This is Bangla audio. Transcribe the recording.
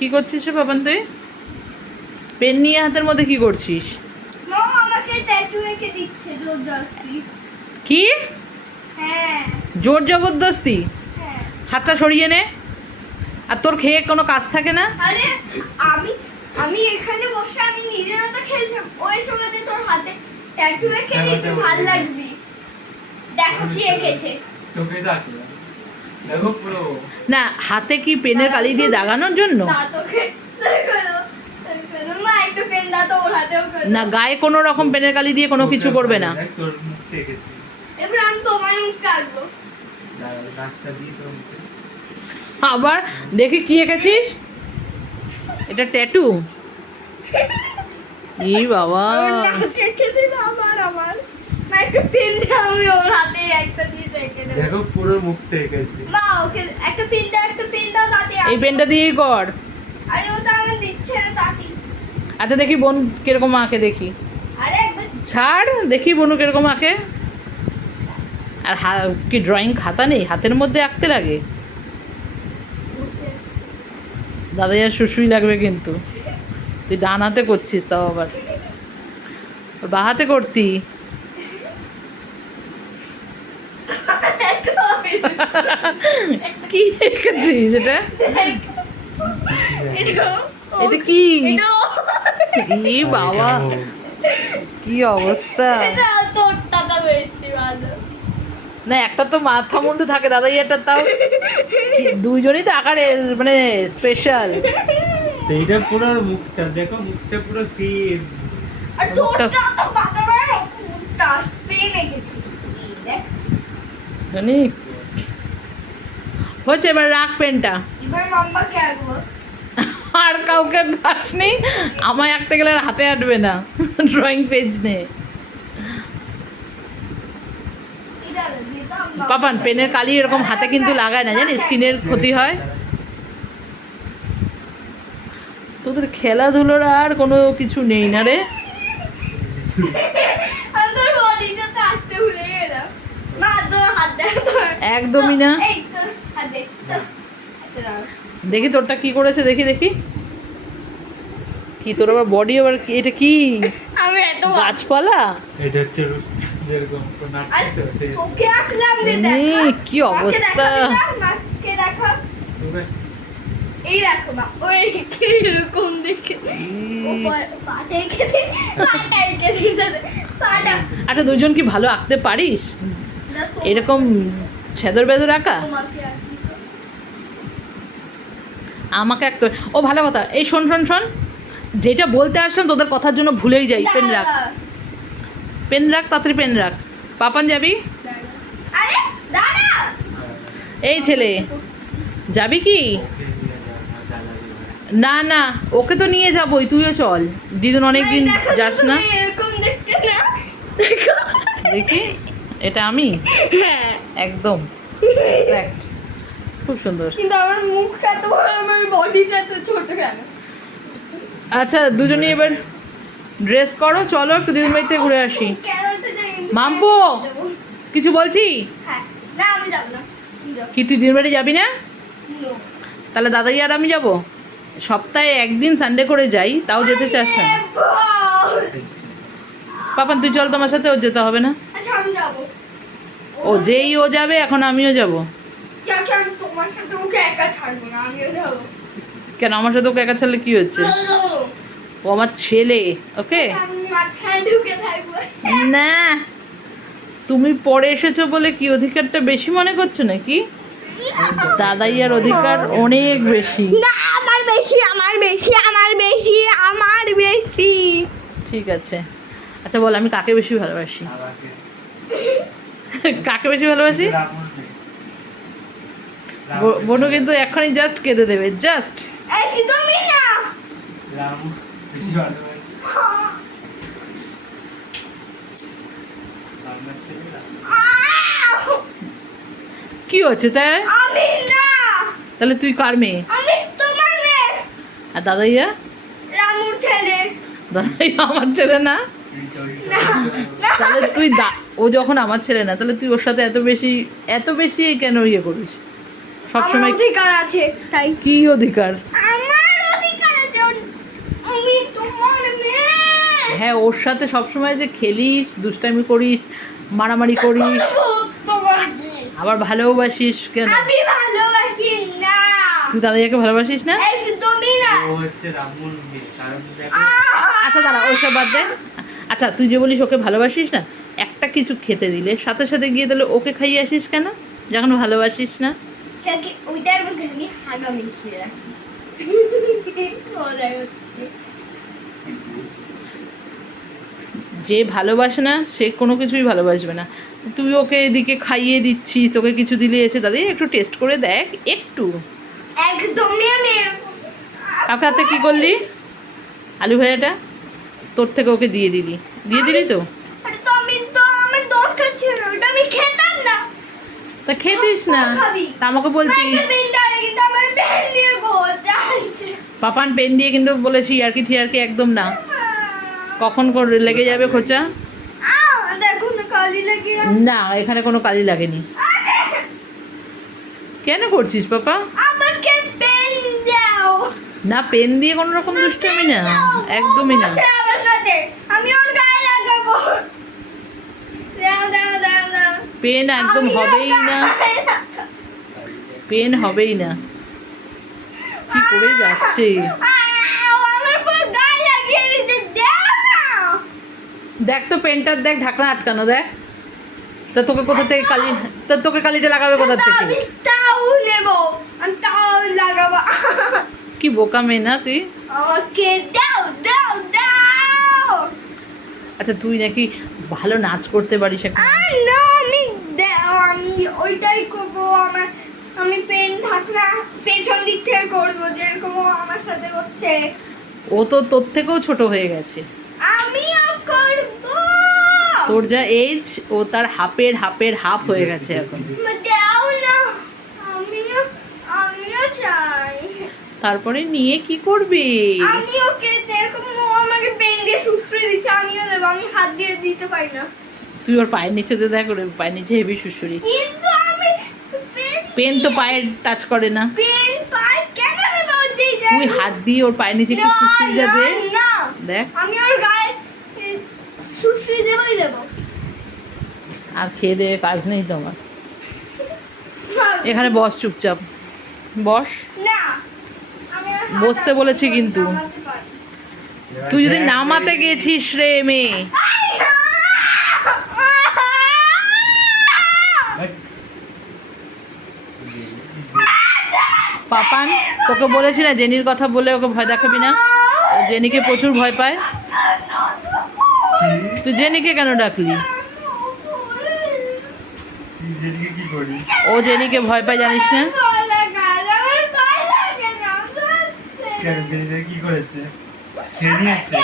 কি করছিস রে বাবান তুই? পেন নিয়ে হাতের মধ্যে কি করছিস? মা আমাকে ট্যাটু এঁকে দিচ্ছে জোরজবরদস্তি। কি হ্যাঁ জোর জবরদস্তি? হ্যাঁ। হাতটা সরিয়ে নে। আর তোর খেয়ে কোনো কাজ থাকে না? আরে আমি আমি এখানে বসে আমি নিজের মতো খেলছিলাম, ওই সময়তে তোর হাতে ট্যাটু এঁকে দিতে ভালো লাগবে। দেখো কি এঁকেছে। তোকে ডাকলাম দেখো পুরো না, হাতে কি পেনের কালি দিয়ে দাগানোর জন্য? তা তোকে মা একটা পেন দাও তো, ওর হাতেও করে না, গায়ে কোনো রকম পেনের কালি দিয়ে কোনো কিছু করবে না। দেখ, তোর মুখ দেখেছি এবার আমি তোমার মুখটা আঁকবো। ডাক্তার দিয়ে তোর মুখে আবার দেখি কি এঁকেছিস। এটা ট্যাটু? ই বাবা, এঁকে দিল আমার মা একটা পেন দাও, আমি ওর হাতে একটা দিয়ে এঁকে দেবো। দেখো পুরো মুখটা এঁকেছি মা ওকে একটা পেন দাও তাতে এই পেনটা দিয়েই কর। আরে ও তো আমাকে দিচ্ছে না তাতে। আচ্ছা দেখি বোন কিরকম আঁকে দেখি। আরে একবার ছাড় দেখি বনু কিরকম আঁকে। আর কি ড্রয়িং খাতা নেই হাতের মধ্যে আঁকতে লাগে? দাদা আর শুশুই লাগবে কিন্তু। তুই ডান হাতে করছিস তাও আবার, বা হাতে করতি। কি এঁকেছিস এটা? এটা কি? ই বাবা, কি অবস্থা। না, একটা তো মাথা মুন্ডু থাকে দাদাই, এটা তাও দুইজনই তো আকারে মানে স্পেশাল। এইটা পুরো মুখটা দেখো, মুখটা পুরো সেম। জানি হচ্ছে। এবার রাখ পেনটা। আর কাউকে পাসনি, আমায় আঁকতে গেলে আর হাতে আঁটবে না। ড্রয়িং পেজ নে। পাপান পেনের কালি এরকম হাতে কিন্তু লাগায় না, জানিস স্কিনের ক্ষতি হয়। তোদের খেলাধুলোর আর কোনো কিছু নেই না রে। একদমই না। দেখি তোরটা কি করেছে, দেখি দেখি। কি তোর আবার বডি আবার কি? এটা কি আমি এত গাছপালা? এটা হচ্ছে যেরকম নাটক সেই ওকে আঁকলাম রে, এই, দেখো কি অবস্থা। মাকে দেখো, তোকে এই দেখো মা, ওই এরকম দেখে পাটা এঁকে দে, পাটা এঁকে দিতে দে, পাটা। আচ্ছা দুজন কি ভালো আঁকতে পারিস? এরকম ছেদর বেদর আঁকা আমাকে আঁকতে। ও ভালো কথা। এই শোন শোন শোন, যেটা বলতে আসলাম তোদের কথার জন্য ভুলেই যাই। পেন রাখ, পেন রাখ, তাড়াতাড়ি পেন রাখ। পাপান যাবি? আরে দাঁড়া, এই ছেলে যাবি কি? না না, ওকে তো নিয়ে যাবোই, তুইও চল। দিদুন অনেকদিন দেখো তো যাস না। তুমি এরকম দেখতে না, দেখো। দেখি, এটা আমি হ্যাঁ একদম এক্স্যাক্ট, খুব সুন্দর। কিন্তু আমার মুখটা তো বড়, আমার বডিটা তো ছোট কেন? আচ্ছা দুজনে এবার ড্রেস করো, চলো একটু দিদির বাড়িতে ঘুরে আসি। ক্যারোটে যাই, মাম্পু কিছু বলছি? হ্যাঁ না আমি যাব না, তুমি যাও। কি তুই দিদির বাড়ি যাবি না? No. তাহলে দাদাই আর আমি যাব। সপ্তাহে একদিন সানডে করে যাই, তাও যেতে চাস না। বল। পাপান তুই চল, তোমার সাথে ওর যেতে হবে না। আচ্ছা আমি যাবো। ও যেই ও যাবে এখন আমিও যাব। যাকে আমি তোমার সাথে ওকে একা ছাড়বো না, আমিও যাবো। কেন আমার সাথে ওকে একা ছাড়লে কি হচ্ছে? ও আমার ছেলে, ওকে। আমি মাঝখানে ঢুকে থাকবো। না, তুমি পরে এসেছো বলে কি অধিকারটা বেশি মনে করছো নাকি? দাদাইয়ার অধিকার অনেক বেশি। না আমার বেশি, আমার বেশি, আমার বেশি, আমার বেশি। ঠিক আছে। আচ্ছা বল, আমি কাকে বেশি ভালোবাসি? আমাকে কাকে বেশি ভালোবাসি? রামুর নেই। বনু কিন্তু এখনই জাস্ট কেঁদে দেবে, জাস্ট। এই কিন্তু আমি না। রামু বেশি ভালোবাসি। রামুর ছেলে রামু। কি হচ্ছে তাই? আমি না, তাহলে তুই কার মেয়ে? আমি তোমার মেয়ে। আর দাদাইয়া? রামুর ছেলে। দাদাইয়া আমার ছেলে না? না তাহলে তুই ও যখন আমার ছেলে না, তাহলে তুই ওর সাথে এত বেশি কেন ইয়ে করিস আমার সবসময়? অধিকার আছে তাই। কি অধিকার? আমার হ্যাঁ, ওর সাথে সবসময় যে খেলিস, দুষ্টামি করিস, মারামারি করিস, আবার ভালোবাসিস কেন? আমি ভালোবাসি না, তুই দাদাইয়াকে ভালোবাসিস না? একদমই না। ও হচ্ছে রামুর মেয়ে, কারণ দেখো আচ্ছা দাঁড়া, ওইসব বাদ দে। আচ্ছা, তুই যে বলিস ওকে ভালোবাসিস না, একটা কিছু খেতে দিলে সাথে সাথে গিয়ে তাহলে ওকে খাইয়ে আসিস কেন, যখন ভালোবাসিস না? কাকি ওইটার মধ্যে আমি হাগা মিশিয়ে রাখি। মজা হচ্ছে। যে ভালোবাসে না সে কোনো কিছুই ভালোবাসবে না। তুই ওকে এদিকে খাইয়ে দিচ্ছিস, ওকে কিছু দিলে এসে দাদি একটু টেস্ট করে দেখ একটু। একদমই আমি এরকম। কাকা হাতে কী করলি? আলু ভাজাটা তোর থেকে ওকে দিয়ে দিলি তো। আরে তো আমি তো আমার দরকার ছিল না, ওটা আমি খেতাম না। তা খেতিস না, খাবি। তা আমাকে বলছি। মাইকে পেনটা কিন্তু আমার পেন দিয়ে ভর্তি আছে। পাপান পেন দিয়ে কিন্তু বলেছি আর কি ঠিয়ারকি একদম না। কখন লেগে যাবে খোঁচা? দেখো না কালি লেগে গেছে। না, এখানে কোনো কালি লাগেনি। কেন করছিস পাপা? আমাকে পেন দাও। না, পেন দিয়ে কোনো রকম দুষ্টামি না, একদমই না। আছে আমার সাথে, আমি ওর গায়ে লাগাবো। দাও দাও দাও দাও। পেন একদম আমি ওর হবেই না, গায়ে লাগাবো। পেন হবেই না। কি করে যাচ্ছে? আমার পুরো গায়ে লাগিয়ে দিতে দাও না। দেখ তো পেনটার, দেখ ঢাকনা আটকানো, দেখ। তা তোকে কোথা থেকে কালি, তা তোকে কালিটা লাগাবে কোথা থেকে? আমি তাও নেবো, আমি তাও লাগাবো। কি বোকা মেয়ে না তুই? আমাকে দাও দাও দাও। আচ্ছা, তুই নাকি ভালো নাচ করতে পারিস একটা। না আমি দাও, আমি ওইটাই করবো। আমি পেন ঢাকনা পেছন দিক থেকে করবো, যেরকম ও আমার সাথে করছে। ও তো তোর থেকেও ছোট হয়ে গেছে। আমিও করবো। তোর যা এজ, ও তার হাফের হাফ হয়ে গেছে এখন। দাও না, আমিও চাই। তারপরে নিয়ে কি করবি? আমি ওকে যেরকম ও আমাকে পেন দিয়ে সুশ্রী দিচ্ছে, আমিও দেবো। আমি হাত দিয়ে দিতে পারি না, তুই ওর পায়ের নিচে দে, দেখ ওর পায়ের নিচে হেভি সুসুরি। কিন্তু আমি পেন তো পায়ে টাচ করে না। পেন পাই কেন আমি বলতে তুই হাত দিয়ে ওর পায়ের নিচে একটু সুসুরিটা দে, না, দেখ। আমি ওর গায়ে সুশ্রী দেবই দেবো। আর খেয়ে দেয়ে কাজ নেই তোমার। এখানে বস, চুপচাপ বস। না, আমি ওর হাত বসতে বলেছি কিন্তু। নামাতে পারি। তুই যদি নামাতে গেছিস রে মেয়ে। পাপান, তোকে বলেছি না জেনির কথা বলে ওকে ভয় দেখাবি না। ও জেনিকে প্রচুর ভয় পায়। তুই জেনিকে কেন ডাকলি? জেনিকে কি করি? ও জেনিকে ভয় পায় জানিস না? কেন জেনিকে কি করেছে? খেয়ে নিয়েছে?